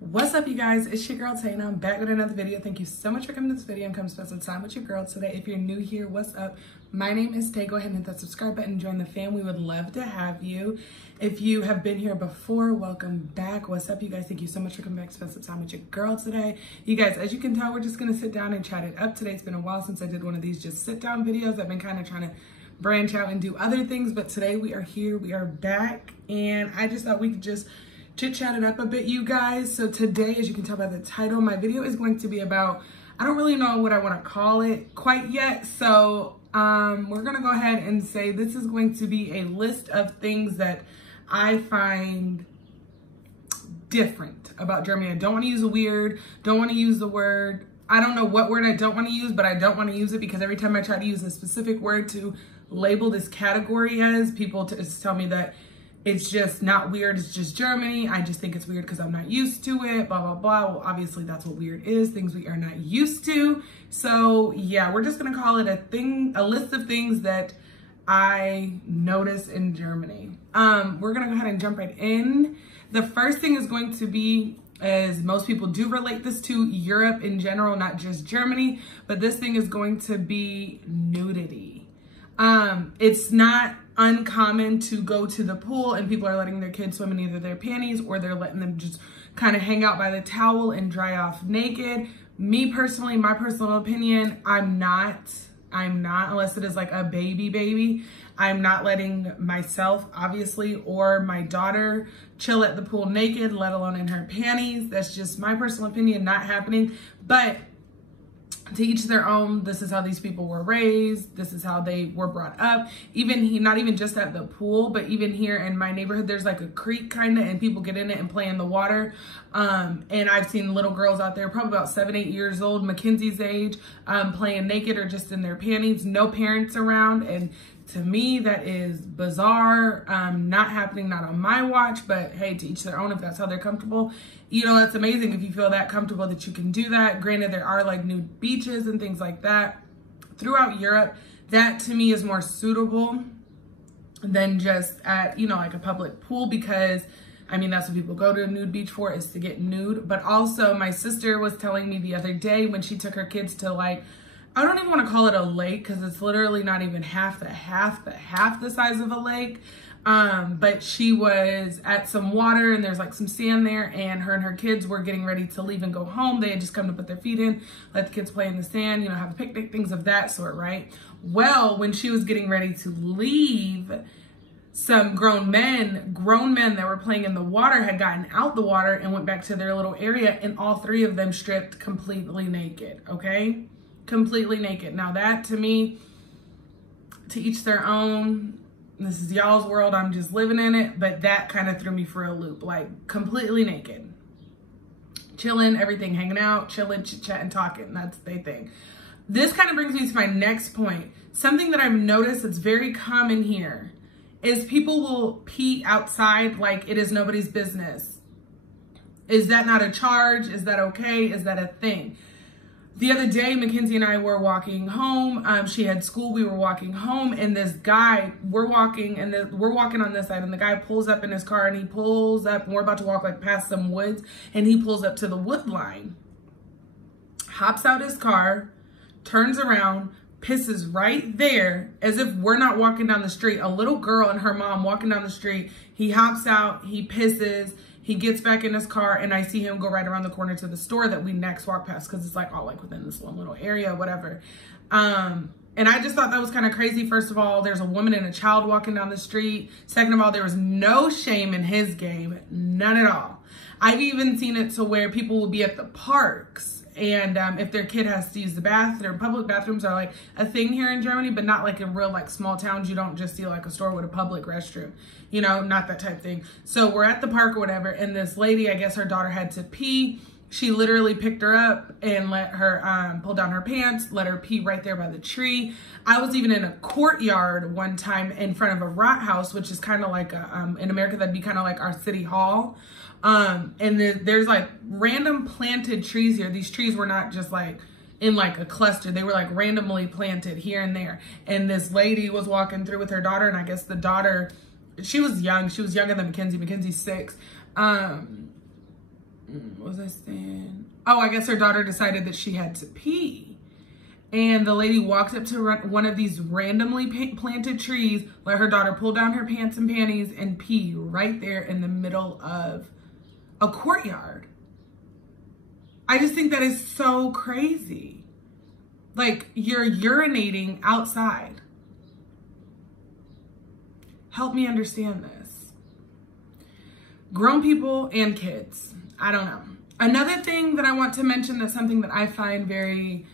What's up, you guys? It's your girl Tay, and I'm back with another video. Thank you so much for coming to this video and come spend some time with your girl today. If you're new here, what's up? My name is Tay. Go ahead and hit that subscribe button, join the fam. We would love to have you. If you have been here before, welcome back. What's up, you guys? Thank you so much for coming back to spend some time with your girl today. You guys, as you can tell, we're just gonna sit down and chat it up today. It's been a while since I did one of these just sit down videos. I've been kind of trying to branch out and do other things, but today we are here, we are back, and I just thought we could just chit-chat it up a bit, you guys. So today, as you can tell by the title, my video is going to be about, I don't really know what I want to call it quite yet, so we're gonna go ahead and say this is going to be a list of things that I find different about Germany. I don't want to use a weird, don't want to use the word, I don't know what word I don't want to use, but I don't want to use it because every time I try to use a specific word to label this category as, people just tell me that it's just not weird, it's just Germany. I just think it's weird because I'm not used to it, blah, blah, blah. Well, obviously that's what weird is, things we are not used to. So yeah, we're just gonna call it a list of things that I notice in Germany. We're gonna go ahead and jump right in. The first thing is going to be, as most people do relate this to Europe in general, not just Germany, but this thing is going to be nudity. It's not uncommon to go to the pool and people are letting their kids swim in either their panties or they're letting them just kind of hang out by the towel and dry off naked. Me personally, my personal opinion, I'm not, unless it is like a baby. I'm not letting myself, obviously, or my daughter chill at the pool naked, let alone in her panties. That's just my personal opinion, not happening. But to each their own. This is how these people were raised. This is how they were brought up. Even not even just at the pool, but even here in my neighborhood, there's like a creek kind of, and people get in it and play in the water. And I've seen little girls out there, probably about 7, 8 years old, Mackenzie's age, playing naked or just in their panties, no parents around. And to me, that is bizarre. Not happening, not on my watch, but hey, to each their own. If that's how they're comfortable, you know, that's amazing if you feel that comfortable that you can do that. Granted, there are like nude beaches and things like that throughout Europe. That to me is more suitable than just at, you know, like a public pool, because I mean, that's what people go to a nude beach for, is to get nude. But also my sister was telling me the other day when she took her kids to, like, I don't even want to call it a lake because it's literally not even half the size of a lake. But she was at some water and there's like some sand there, and her kids were getting ready to leave and go home. They had just come to put their feet in, let the kids play in the sand, you know, have a picnic, things of that sort, right? Well, when she was getting ready to leave, some grown men that were playing in the water had gotten out the water and went back to their little area, and all 3 of them stripped completely naked, okay? Completely naked. Now that, to me, to each their own. This is y'all's world, I'm just living in it, but that kind of threw me for a loop. Like, completely naked, chilling, everything, hanging out, chilling, chit-chatting, talking. That's their thing. This kind of brings me to my next point. Something that I've noticed that's very common here is people will pee outside like it is nobody's business. Is that not a charge? Is that okay? Is that a thing? The other day, Mackenzie and I were walking home. She had school, we were walking home, and this guy, we're walking on this side, and the guy pulls up in his car, and he pulls up, and we're about to walk like past some woods, and he pulls up to the wood line, hops out his car, turns around, pisses right there, as if we're not walking down the street. A little girl and her mom walking down the street. He hops out, he pisses, he gets back in his car, and I see him go right around the corner to the store that we next walk past, because it's like all like within this one little area, whatever. And I just thought that was kind of crazy. First of all, there's a woman and a child walking down the street. Second of all, there was no shame in his game, none at all. I've even seen it to where people will be at the parks, and if their kid has to use the bathroom, public bathrooms are like a thing here in Germany, but not like in real like small towns. You don't just see like a store with a public restroom, you know, not that type thing. So we're at the park or whatever, and this lady, I guess her daughter had to pee. She literally picked her up and let her pull down her pants, let her pee right there by the tree. I was even in a courtyard one time in front of a Rathaus, which is kind of like a, in America, that'd be kind of like our city hall. And there's like random planted trees here. These trees were not just like in like a cluster. They were like randomly planted here and there. And this lady was walking through with her daughter, and I guess the daughter, she was young. She was younger than Mackenzie. Mackenzie's 6. what was I saying? Oh, I guess her daughter decided that she had to pee. And the lady walked up to one of these randomly planted trees, let her daughter pull down her pants and panties and pee right there in the middle of a courtyard. I just think that is so crazy. Like, you're urinating outside. Help me understand this. Grown people and kids. I don't know. Another thing that I want to mention, that's something that I find very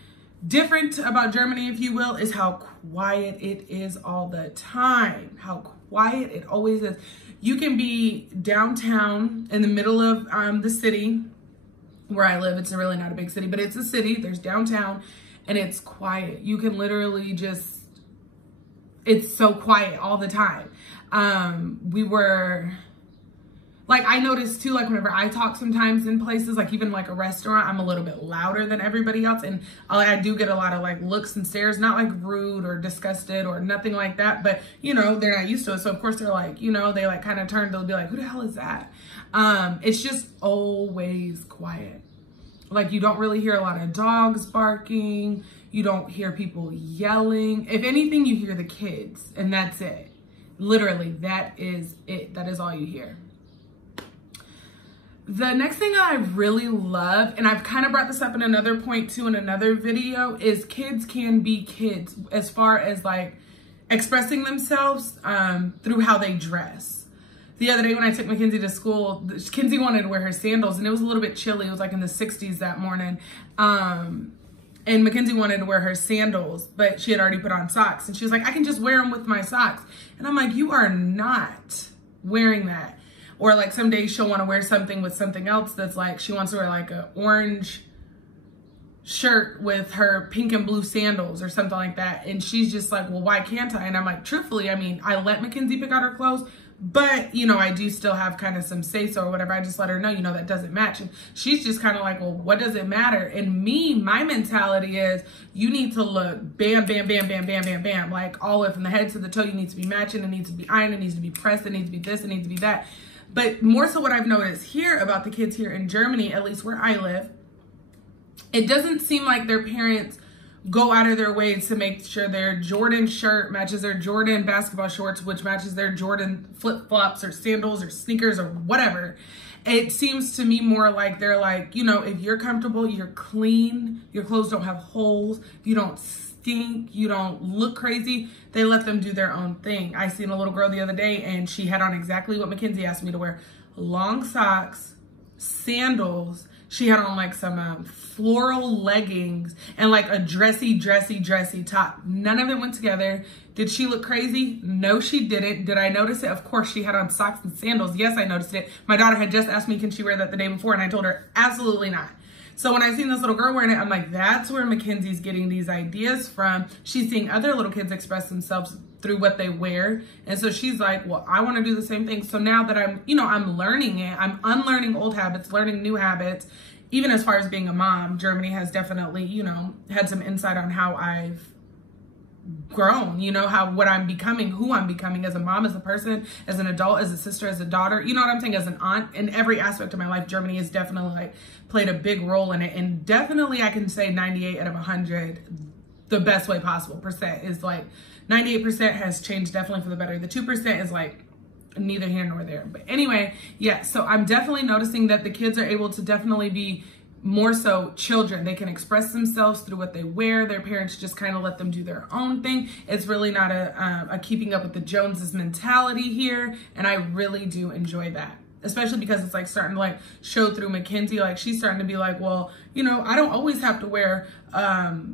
different about Germany, if you will, is how quiet it is all the time. How quiet it always is. You can be downtown in the middle of the city where I live. It's really not a big city, but it's a city. There's downtown and it's quiet. You can literally just, it's so quiet all the time. We were, like, I noticed too, like whenever I talk sometimes in places, like even like a restaurant, I'm a little bit louder than everybody else. And I do get a lot of like looks and stares, not like rude or disgusted or nothing like that. But, you know, they're not used to it. So of course they're like, you know, they like kind of turn, they'll be like, who the hell is that? It's just always quiet. Like, you don't really hear a lot of dogs barking. You don't hear people yelling. If anything, you hear the kids, and that's it. Literally, that is it. That is all you hear. The next thing I really love, and I've kind of brought this up in another point too in another video, is kids can be kids as far as like expressing themselves through how they dress. The other day when I took Mackenzie to school, Kenzie wanted to wear her sandals, and it was a little bit chilly. It was like in the 60s that morning. And Mackenzie wanted to wear her sandals, but she had already put on socks. And she was like, I can just wear them with my socks. And I'm like, you are not wearing that. Or like some days she'll want to wear something with something else that's like, she wants to wear like an orange shirt with her pink and blue sandals or something like that. And she's just like, well, why can't I? And I'm like, truthfully, I mean, I let Mackenzie pick out her clothes, but, you know, I do still have kind of some say-so or whatever. I just let her know, you know, that doesn't match. And she's just kind of like, well, what does it matter? And me, my mentality is you need to look bam, bam, bam, bam, bam, bam, bam. Like all the way from the head to the toe, you need to be matching. It needs to be ironed. It needs to be pressed. It needs to be this. It needs to be that. But more so what I've noticed here about the kids here in Germany, at least where I live, it doesn't seem like their parents go out of their way to make sure their Jordan shirt matches their Jordan basketball shorts, which matches their Jordan flip-flops or sandals or sneakers or whatever. It seems to me more like they're like, you know, if you're comfortable, you're clean, your clothes don't have holes, you don't stink, you don't look crazy, they let them do their own thing. I seen a little girl the other day and she had on exactly what Mackenzie asked me to wear. Long socks, sandals. She had on like some floral leggings and like a dressy top. None of it went together. Did she look crazy? No, she didn't. Did I notice it? Of course, she had on socks and sandals. Yes, I noticed it. My daughter had just asked me, can she wear that the day before? And I told her, absolutely not. So when I seen this little girl wearing it, I'm like, that's where Mackenzie's getting these ideas from. She's seeing other little kids express themselves through what they wear. And so she's like, well, I want to do the same thing. So now that I'm, you know, I'm learning it, I'm unlearning old habits, learning new habits. Even as far as being a mom, Germany has definitely, you know, had some insight on how I've grown, you know, what I'm becoming, who I'm becoming as a mom, as a person, as an adult, as a sister, as a daughter, you know what I'm saying, as an aunt. In every aspect of my life, Germany has definitely like played a big role in it. And definitely I can say 98 out of 100, the best way possible percent is like 98% has changed definitely for the better. The 2% is like neither here nor there. But anyway, yeah, so I'm definitely noticing that the kids are able to definitely be more so children. They can express themselves through what they wear. Their parents just kind of let them do their own thing. It's really not a keeping up with the Joneses mentality here. And I really do enjoy that, especially because it's like starting to like show through Mackenzie. Like she's starting to be like, well, you know, I don't always have to wear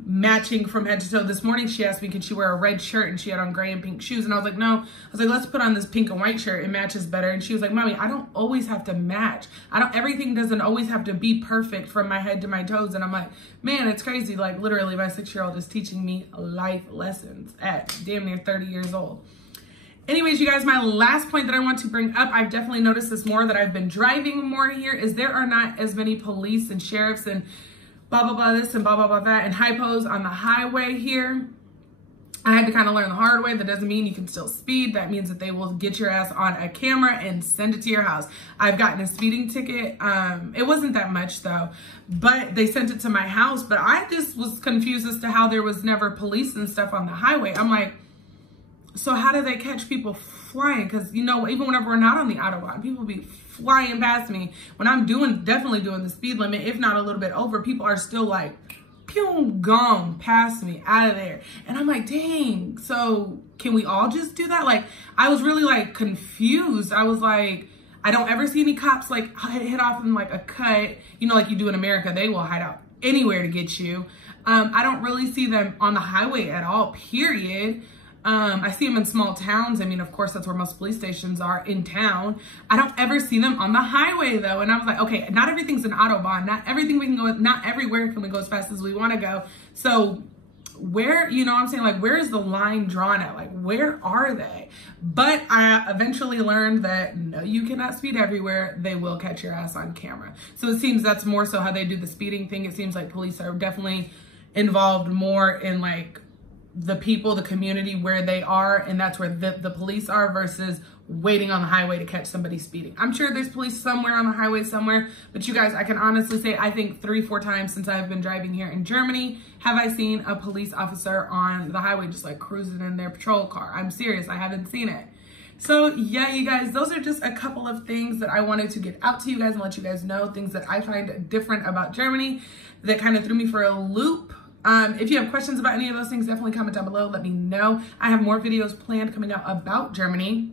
matching from head to toe. This morning she asked me, could she wear a red shirt, and she had on gray and pink shoes. And I was like, no. I was like, let's put on this pink and white shirt. It matches better. And she was like, Mommy, I don't always have to match. Everything doesn't always have to be perfect from my head to my toes. And I'm like, man, it's crazy. Like literally my 6-year-old is teaching me life lessons at damn near 30 years old. Anyways, you guys, my last point that I want to bring up, I've definitely noticed this more that I've been driving more here, is there are not as many police and sheriffs and blah, blah, blah this and blah, blah, blah that and hypos on the highway here. I had to kind of learn the hard way. That doesn't mean you can still speed. That means that they will get your ass on a camera and send it to your house. I've gotten a speeding ticket. It wasn't that much though, but they sent it to my house. But I just was confused as to how there was never police and stuff on the highway. I'm like, so how do they catch people flying? Because, you know, even whenever we're not on the Autobahn, people be flying past me. When I'm definitely doing the speed limit, if not a little bit over, people are still like, pew, gone past me, out of there. And I'm like, dang, so can we all just do that? Like, I was really like confused. I was like, I don't ever see any cops like hit off in like a cut, you know, like you do in America. They will hide out anywhere to get you. I don't really see them on the highway at all, period. I see them in small towns. I mean, of course, that's where most police stations are in town. I don't ever see them on the highway though. And I was like, okay, not everything's an Autobahn. Not everything we can go, not everywhere can we go as fast as we want to go. So where, you know what I'm saying? Like, where is the line drawn at? Like, where are they? But I eventually learned that no, you cannot speed everywhere. They will catch your ass on camera. So it seems that's more so how they do the speeding thing. It seems like police are definitely involved more in like the people, the community where they are, and that's where the police are versus waiting on the highway to catch somebody speeding. I'm sure there's police somewhere on the highway somewhere, but you guys, I can honestly say I think 3-4 times since I've been driving here in Germany have I seen a police officer on the highway just like cruising in their patrol car. I'm serious, I haven't seen it. So yeah, you guys, those are just a couple of things that I wanted to get out to you guys and let you guys know, things that I find different about Germany that kind of threw me for a loop. If you have questions about any of those things, definitely comment down below. Let me know. I have more videos planned coming out about Germany.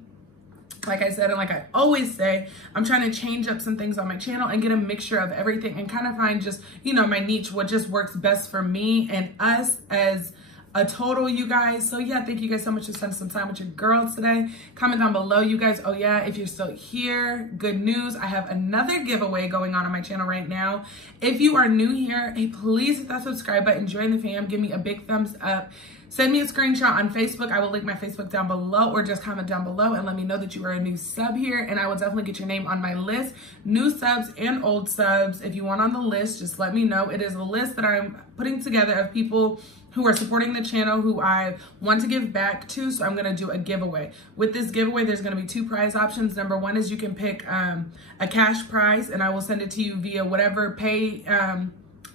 Like I said, and like I always say, I'm trying to change up some things on my channel and get a mixture of everything and kind of find just, you know, my niche, what just works best for me and us as a total, you guys. So yeah, thank you guys so much for spending some time with your girls today. Comment down below, you guys. Oh yeah, if you're still here, good news. I have another giveaway going on my channel right now. If you are new here, hey, please hit that subscribe button, join the fam, give me a big thumbs up. Send me a screenshot on Facebook. I will link my Facebook down below, or just comment down below and let me know that you are a new sub here, and I will definitely get your name on my list. New subs and old subs. If you want on the list, just let me know. It is a list that I'm putting together of people who are supporting the channel, who I want to give back to. So I'm gonna do a giveaway. With this giveaway, there's gonna be 2 prize options. Number 1 is you can pick a cash prize, and I will send it to you via whatever pay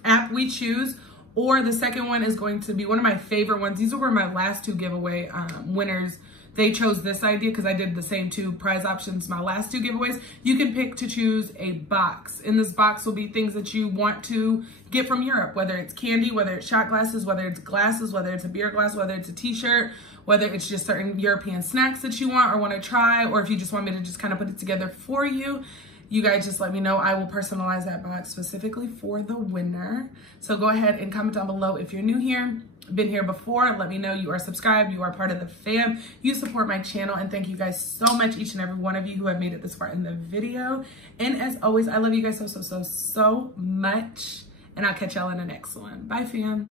app we choose. Or the second one is going to be one of my favorite ones. These were my last 2 giveaway winners. They chose this idea because I did the same 2 prize options my last 2 giveaways. You can pick to choose a box. In this box will be things that you want to get from Europe, whether it's candy, whether it's shot glasses, whether it's glasses, whether it's a beer glass, whether it's a t-shirt, whether it's just certain European snacks that you want or want to try, or if you just want me to just kind of put it together for you. You guys just let me know. I will personalize that box specifically for the winner. So go ahead and comment down below if you're new here, been here before. Let me know you are subscribed, you are part of the fam, you support my channel, and thank you guys so much, each and every one of you who have made it this far in the video. And as always, I love you guys so much, and I'll catch y'all in the next one. Bye, fam.